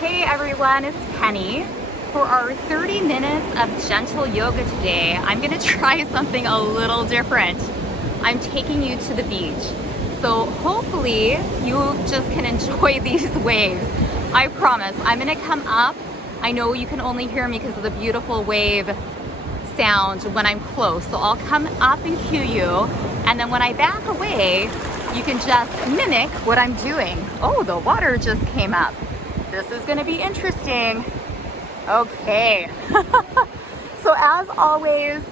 Hey everyone, it's Penny. For our 30 minutes of gentle yoga today, I'm gonna try something a little different. I'm taking you to the beach. So hopefully you just can enjoy these waves. I promise, I'm gonna come up. I know you can only hear me because of the beautiful wave sound when I'm close. So I'll come up and cue you. And then when I back away, you can just mimic what I'm doing. Oh, the water just came up. This is gonna be interesting. Okay. So as always,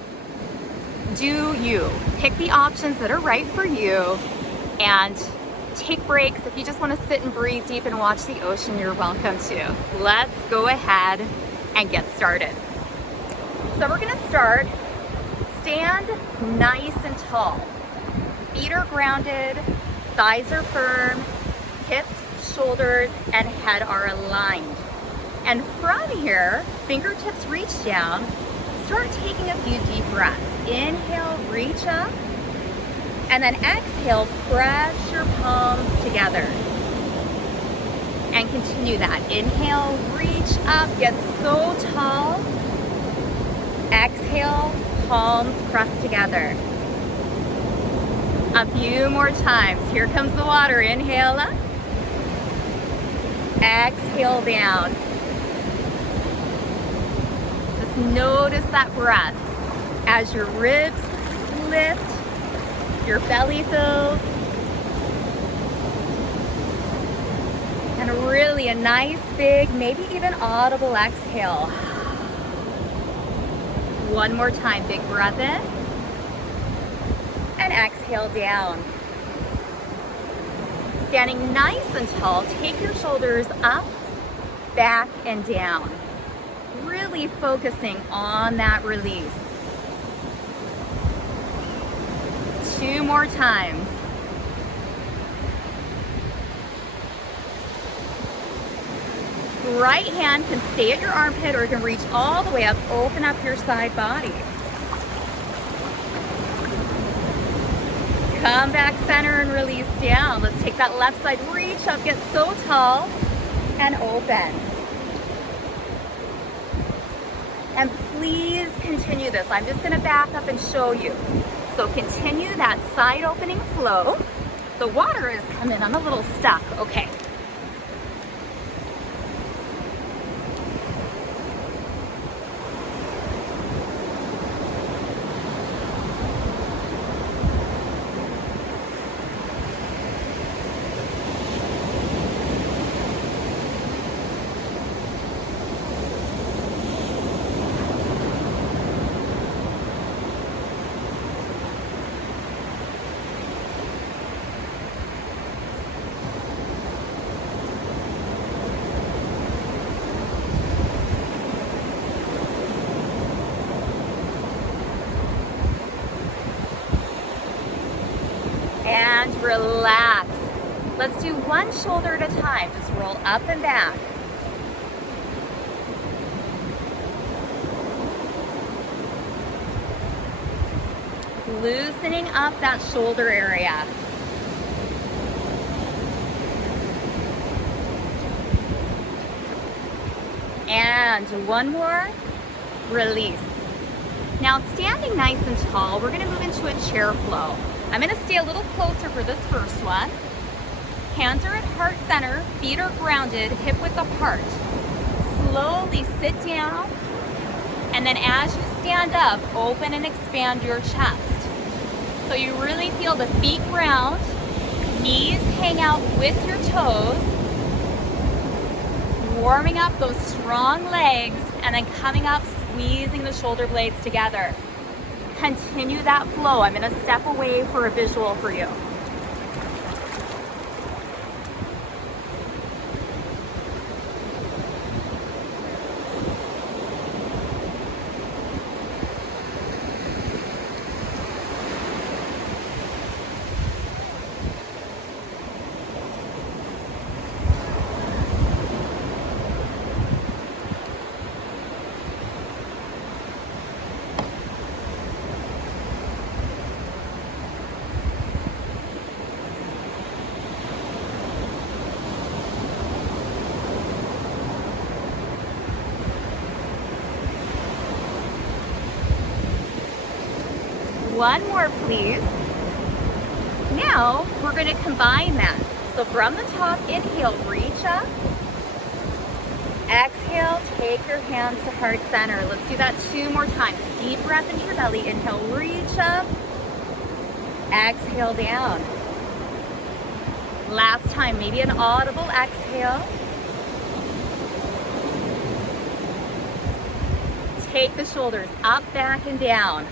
do you. Pick the options that are right for you and take breaks. If you just wanna sit and breathe deep and watch the ocean, you're welcome to. Let's go ahead and get started. So we're gonna start, stand nice and tall. Feet are grounded, thighs are firm, hips, shoulders, and head are aligned. And from here, fingertips reach down, start taking a few deep breaths. Inhale, reach up, and then exhale, press your palms together. And continue that. Inhale, reach up, get so tall. Exhale, palms press together. A few more times. Here comes the water. Inhale up. Exhale down. Just notice that breath as your ribs lift, your belly fills, and really a nice big, maybe even audible exhale. One more time, big breath in, and exhale down. Standing nice and tall, take your shoulders up, back, and down. Really focusing on that release. Two more times. Right hand can stay at your armpit or you can reach all the way up, open up your side body. Come back center and release down. Let's take that left side, reach up, get so tall, and open. And please continue this. I'm just gonna back up and show you. So continue that side opening flow. The water is coming, I'm a little stuck, okay. And relax. Let's do one shoulder at a time. Just roll up and back. Loosening up that shoulder area. And one more, release. Now standing nice and tall, we're gonna move into a chair flow. I'm gonna stay a little closer for this first one. Hands are at heart center, feet are grounded, hip width apart. Slowly sit down, and then as you stand up, open and expand your chest. So you really feel the feet ground, knees hang out with your toes, warming up those strong legs, and then coming up, squeezing the shoulder blades together. Continue that flow. I'm gonna step away for a visual for you. One more, please. Now we're going to combine that. So from the top, inhale, reach up. Exhale, take your hands to heart center. Let's do that 2 more times. Deep breath into your belly. Inhale, reach up. Exhale down. Last time, maybe an audible exhale. Take the shoulders up, back, and down.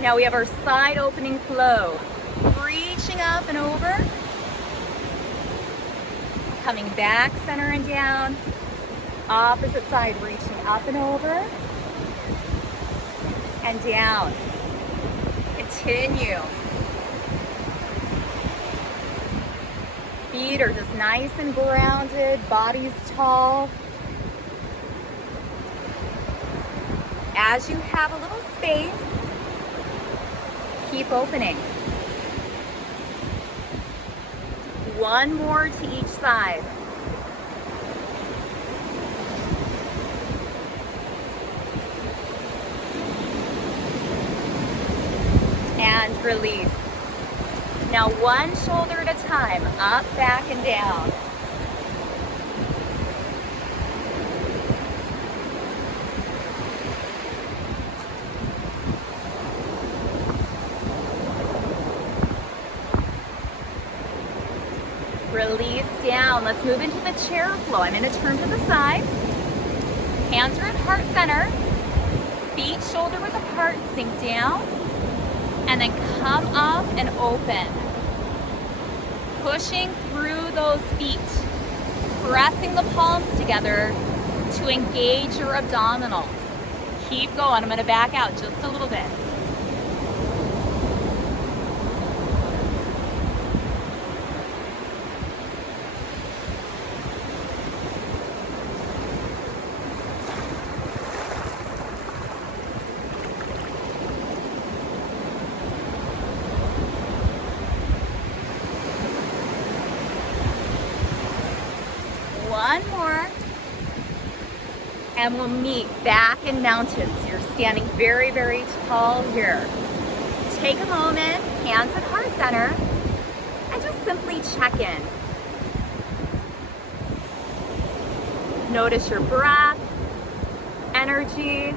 Now we have our side opening flow. Reaching up and over. Coming back, center and down. Opposite side, reaching up and over. And down. Continue. Feet are just nice and grounded, body's tall. As you have a little space, keep opening. One more to each side. And release. Now one shoulder at a time, up, back, and down. Release down. Let's move into the chair flow. I'm going to turn to the side. Hands are at heart center. Feet shoulder width apart, sink down. And then come up and open. Pushing through those feet. Pressing the palms together to engage your abdominals. Keep going. I'm going to back out just a little bit. One more, and we'll meet back in mountains. You're standing very, very tall here. Take a moment, hands at heart center, and just simply check in. Notice your breath, energy,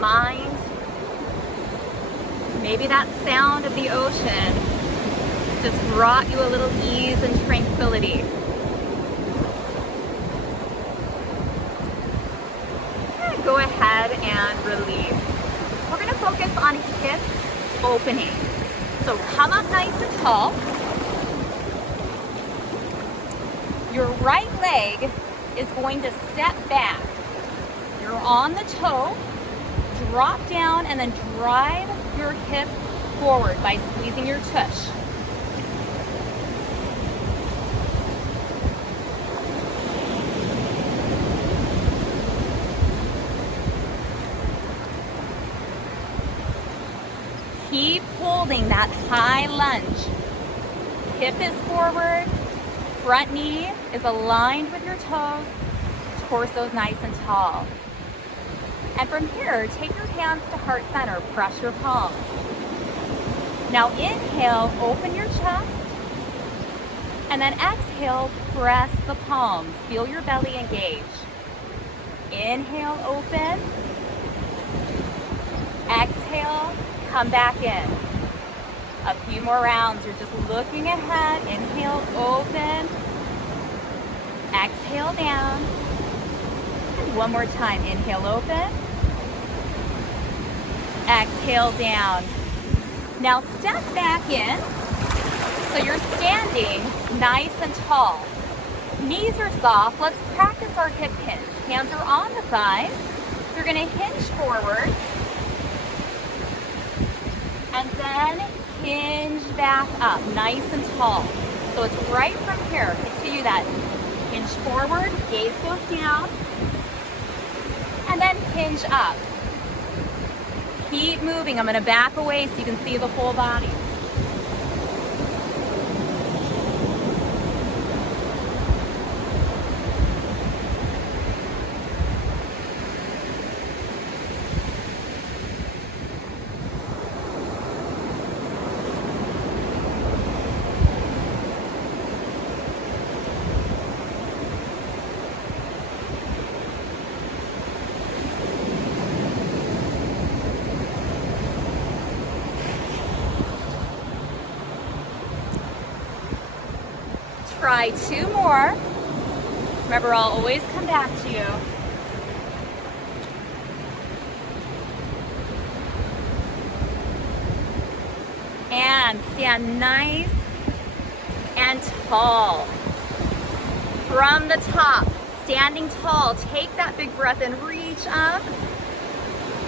mind. Maybe that sound of the ocean just brought you a little ease and tranquility. Go ahead and release. We're going to focus on hip opening. So come up nice and tall. Your right leg is going to step back. You're on the toe, drop down, and then drive your hip forward by squeezing your tush. Keep holding that high lunge. Hip is forward, front knee is aligned with your toes, torso's nice and tall. And from here, take your hands to heart center, press your palms. Now inhale, open your chest, and then exhale, press the palms. Feel your belly engage. Inhale, open. Exhale, come back in. A few more rounds. You're just looking ahead. Inhale, open. Exhale down. And one more time. Inhale, open. Exhale down. Now step back in. So you're standing nice and tall. Knees are soft. Let's practice our hip hinge. Hands are on the thighs. You're going to hinge forward. And then hinge back up, nice and tall. So it's right from here. Continue that. Hinge forward, gaze goes down. And then hinge up. Keep moving. I'm going to back away so you can see the full body. try 2 more. Remember, I'll always come back to you. And stand nice and tall. From the top, standing tall, take that big breath and reach up.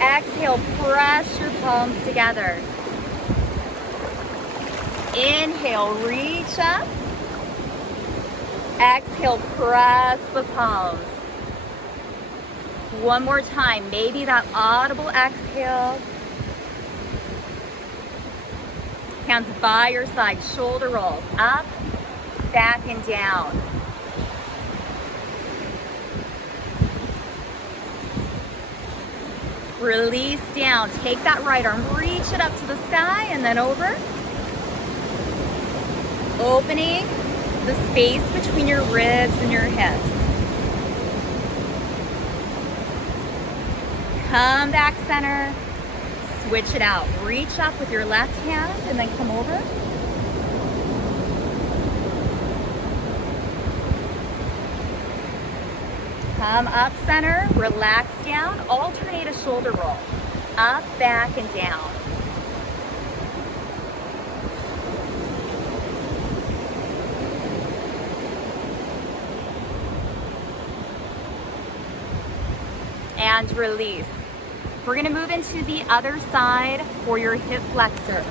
Exhale, press your palms together. Inhale, reach up. Exhale, press the palms. One more time, maybe that audible exhale. Hands by your side, shoulder rolls up, back and down. Release down, take that right arm, reach it up to the sky and then over. Opening the space between your ribs and your hips. Come back center, switch it out. Reach up with your left hand and then come over. Come up center, relax down, alternate a shoulder roll. Up, back, and down. And release. We're gonna move into the other side for your hip flexor.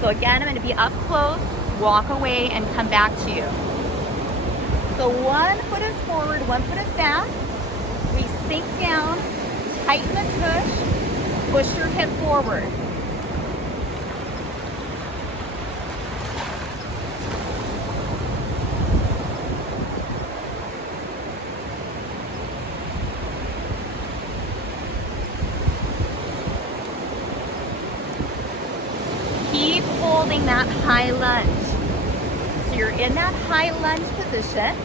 So again, I'm gonna be up close, walk away, and come back to you. So one foot is forward, one foot is back. We sink down, tighten the push your hip forward. Keep holding that high lunge. So you're in that high lunge position.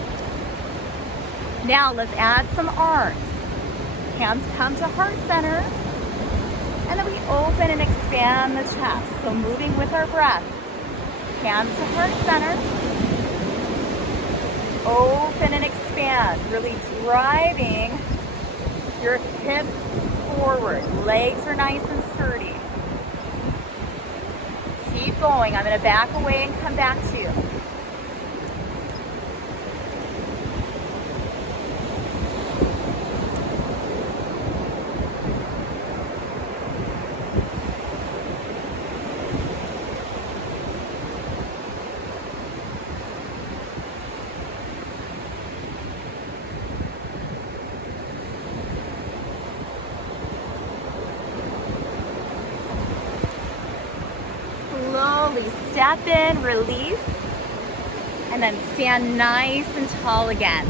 Now let's add some arms. Hands come to heart center. And then we open and expand the chest. So moving with our breath. Hands to heart center. Open and expand. Really driving your hip forward. Legs are nice and sturdy. Keep going. I'm going to back away and come back to you. Slowly step in, release, and then stand nice and tall again.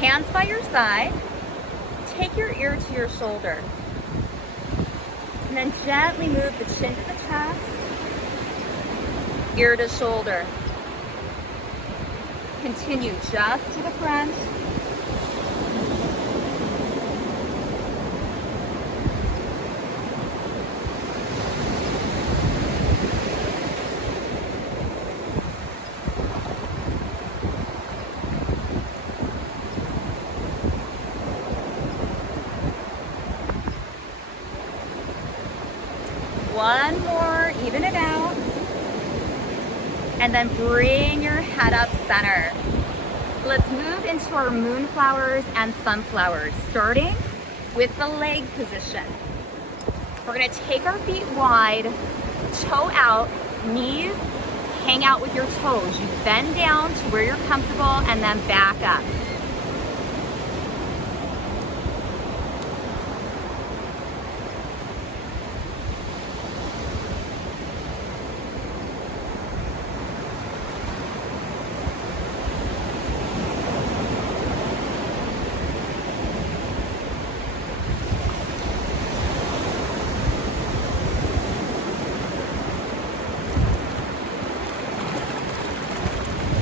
Hands by your side. Take your ear to your shoulder. And then gently move the chin to the chest, ear to shoulder. Continue just to the front. One more, even it out. And then bring your head up center. Let's move into our moonflowers and sunflowers, starting with the leg position. We're gonna take our feet wide, toe out, knees hang out with your toes. You bend down to where you're comfortable and then back up.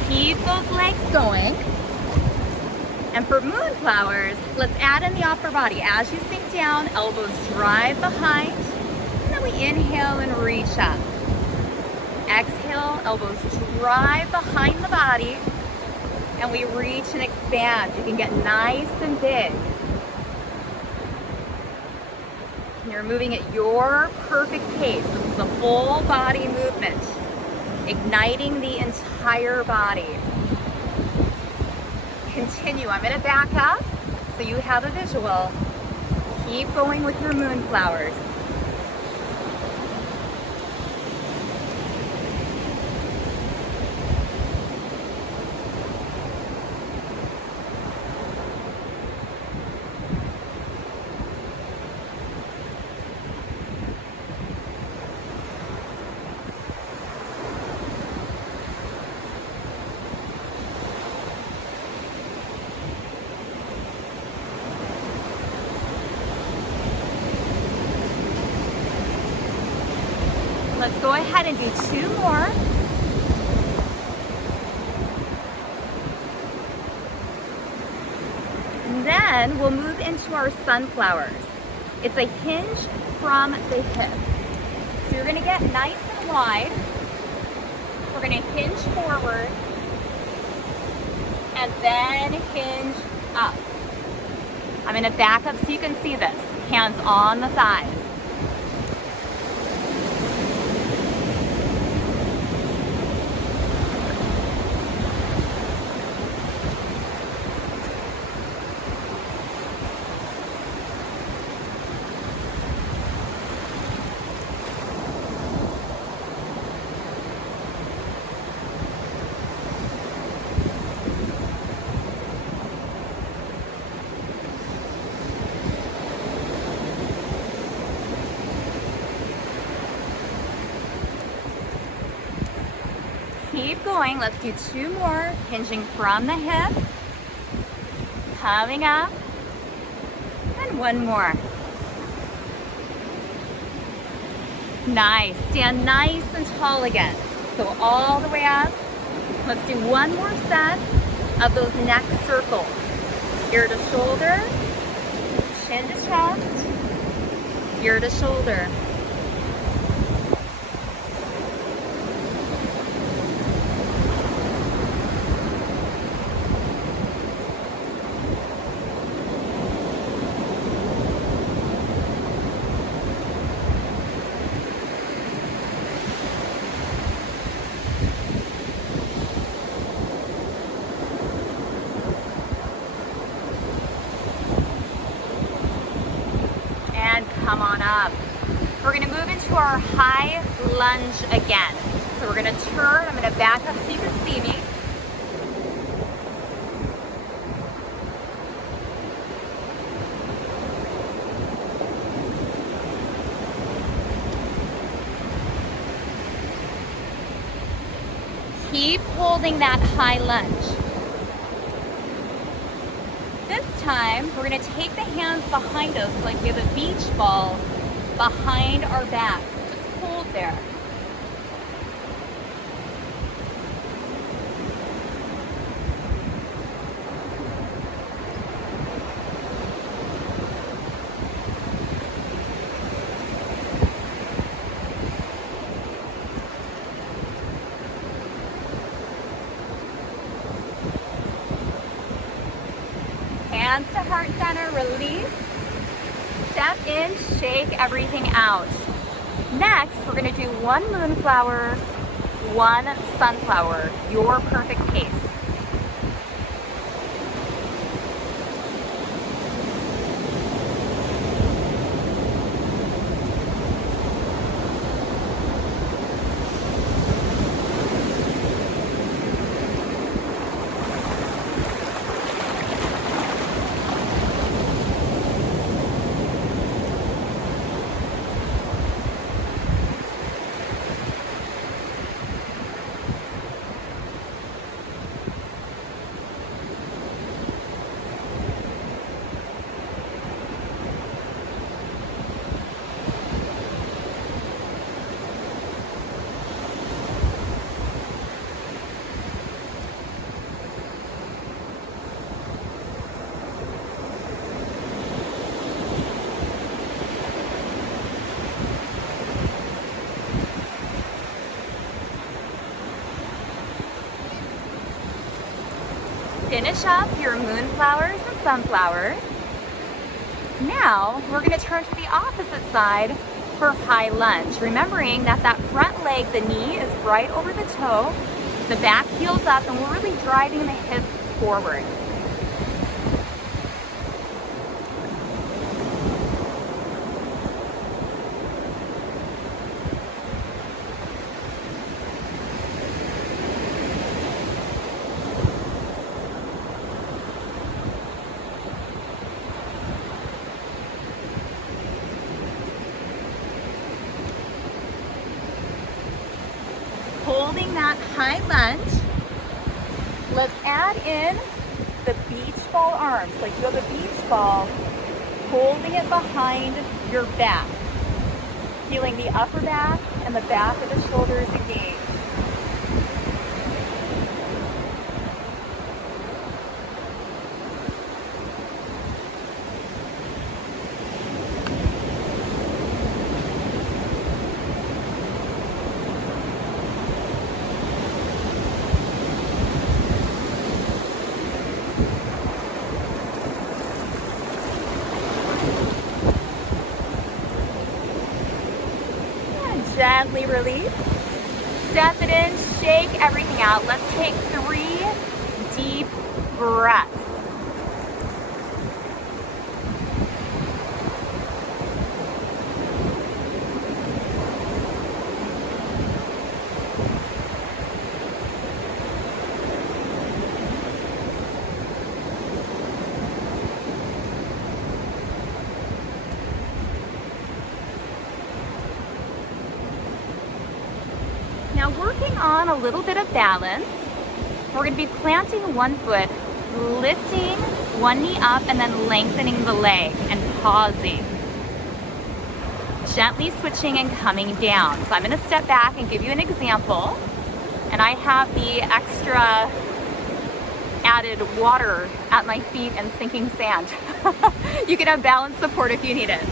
Keep those legs going. And for moonflowers, let's add in the upper body. As you sink down, elbows drive behind. And then we inhale and reach up. Exhale, elbows drive behind the body. and we reach and expand. You can get nice and big. And you're moving at your perfect pace. This is a full body movement, igniting the entire body. Continue. I'm going to back up so you have a visual. Keep going with your moonflowers. Let's go ahead and do 2 more. And then we'll move into our sunflowers. It's a hinge from the hip. So you're going to get nice and wide. We're going to hinge forward and then hinge up. I'm going to back up so you can see this. Hands on the thighs. Keep going. Let's do 2 more. Hinging from the hip, coming up, and 1 more. Nice. Stand nice and tall again. So all the way up. Let's do 1 more set of those neck circles. Ear to shoulder, chin to chest, ear to shoulder. Come on up. We're going to move into our high lunge again. So we're going to turn. I'm going to back up so you can see me. Keep holding that high lunge. This time, we're going to take the hands behind us like we have a beach ball behind our backs. Just hold there. Hands to heart center, release. Step in, shake everything out. Next, we're going to do 1 moonflower, 1 sunflower, your perfect pace. Finish up your moonflowers and sunflowers. Now we're going to turn to the opposite side for high lunge. Remembering that that front leg, the knee is right over the toe, the back heels up, and we're really driving the hip forward. Holding that high lunge, let's add in the beach ball arms. Like you have a beach ball, holding it behind your back. Feeling the upper back and the back of the shoulders engaged. Gently release. Step it in, shake everything out. Let's take 3 deep breaths. Now working on a little bit of balance, we're going to be planting one foot, lifting one knee up, and then lengthening the leg and pausing. Gently switching and coming down. So I'm going to step back and give you an example. And I have the extra added water at my feet and sinking sand. You can have balance support if you need it.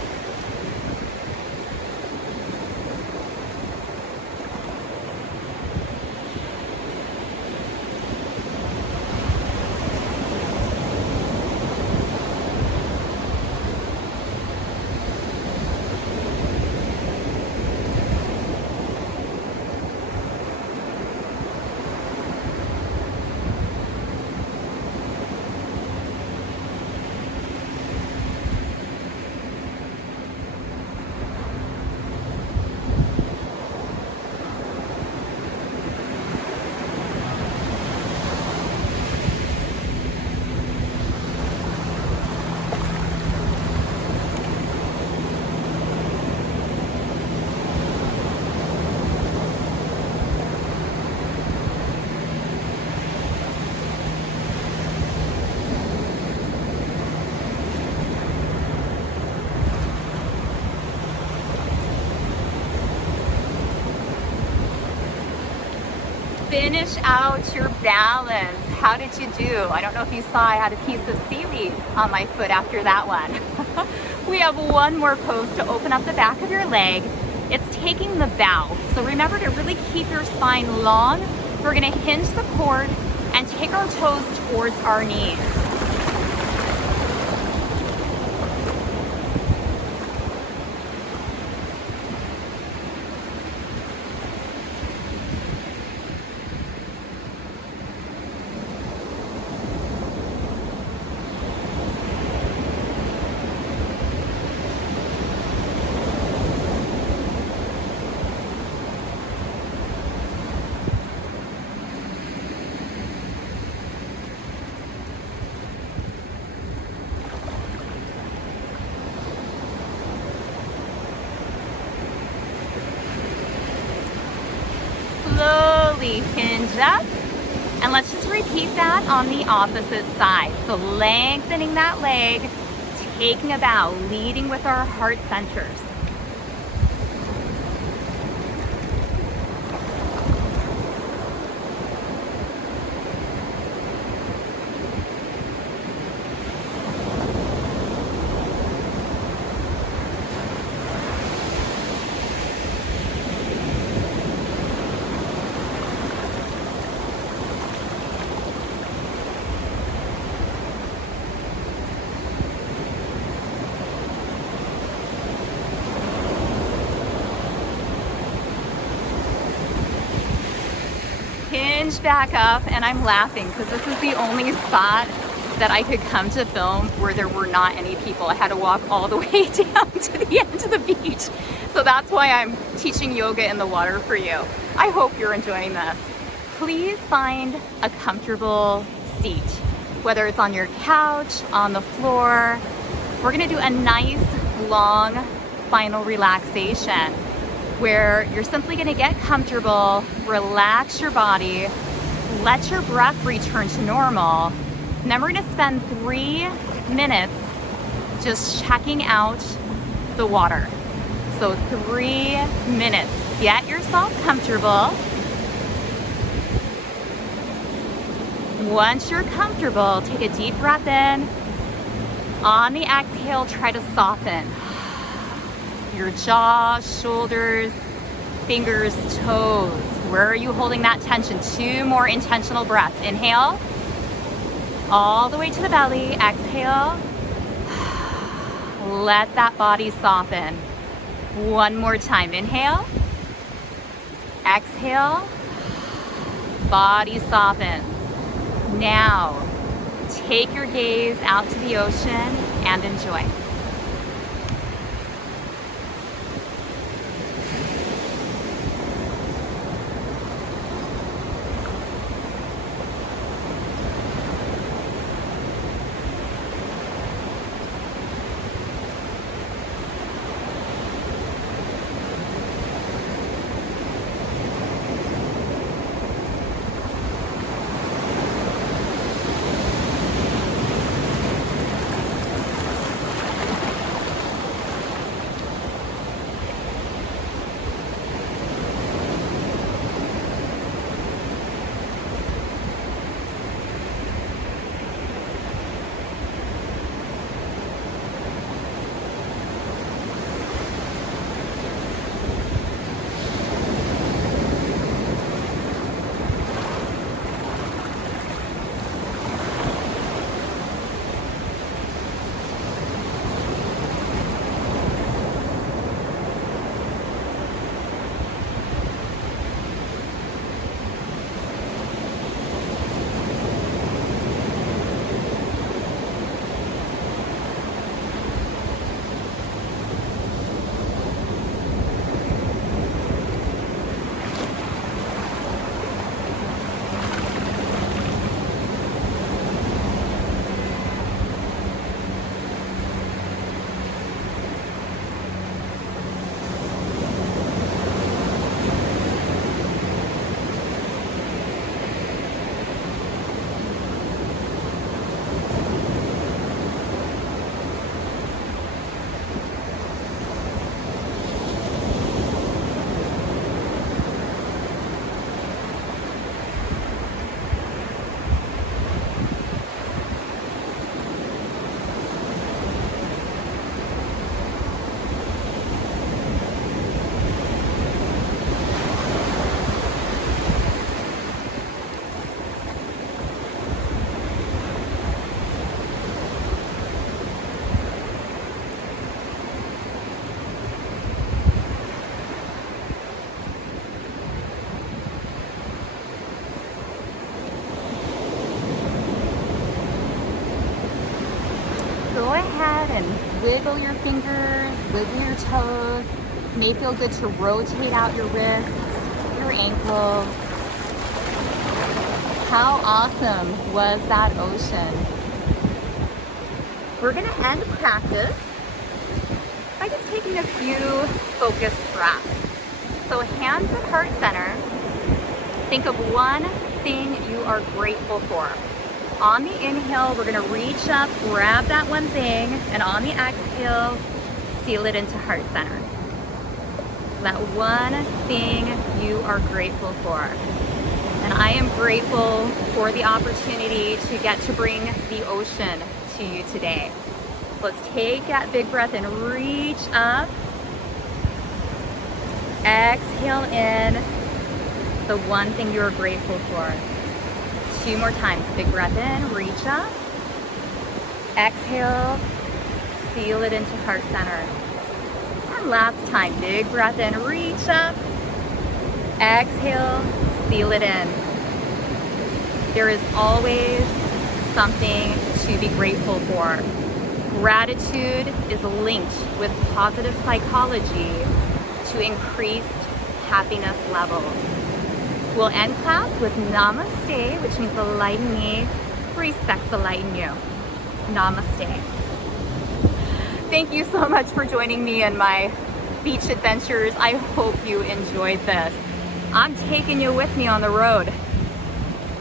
Finish out your balance. How did you do? I don't know if you saw I had a piece of seaweed on my foot after that one. We have one more pose to open up the back of your leg. It's taking the bow. So remember to really keep your spine long. We're going to hinge the cord and take our toes towards our knees. Slowly hinge up, and let's just repeat that on the opposite side. So lengthening that leg, taking a bow, leading with our heart centers. hinge back up, and I'm laughing because this is the only spot that I could come to film where there were not any people. I had to walk all the way down to the end of the beach. So that's why I'm teaching yoga in the water for you. I hope you're enjoying this. Please find a comfortable seat, whether it's on your couch, on the floor. We're gonna do a nice, long final relaxation where you're simply gonna get comfortable, relax your body, let your breath return to normal. And then we're gonna spend 3 minutes just checking out the water. So 3 minutes. Get yourself comfortable. Once you're comfortable, take a deep breath in. On the exhale, try to soften your jaw, shoulders, fingers, toes. Where are you holding that tension? 2 more intentional breaths. Inhale, all the way to the belly. Exhale. Let that body soften. 1 more time. Inhale. Exhale. Body softens. Now, take your gaze out to the ocean and enjoy. Go ahead and wiggle your fingers, wiggle your toes. It may feel good to rotate out your wrists, your ankles. How awesome was that ocean? We're gonna end practice by just taking a few focused breaths. So hands at heart center. Think of one thing you are grateful for. On the inhale, we're gonna reach up, grab that one thing, and on the exhale, seal it into heart center. That one thing you are grateful for. And I am grateful for the opportunity to get to bring the ocean to you today. Let's take that big breath and reach up. Exhale in the one thing you're grateful for. 2 more times. Big breath in, reach up. Exhale, seal it into heart center. And last time, big breath in, reach up. Exhale, seal it in. There is always something to be grateful for. Gratitude is linked with positive psychology to increased happiness levels. We'll end class with namaste, which means the light in me respects the light in you. Namaste. Thank you so much for joining me in my beach adventures. I hope you enjoyed this. I'm taking you with me on the road.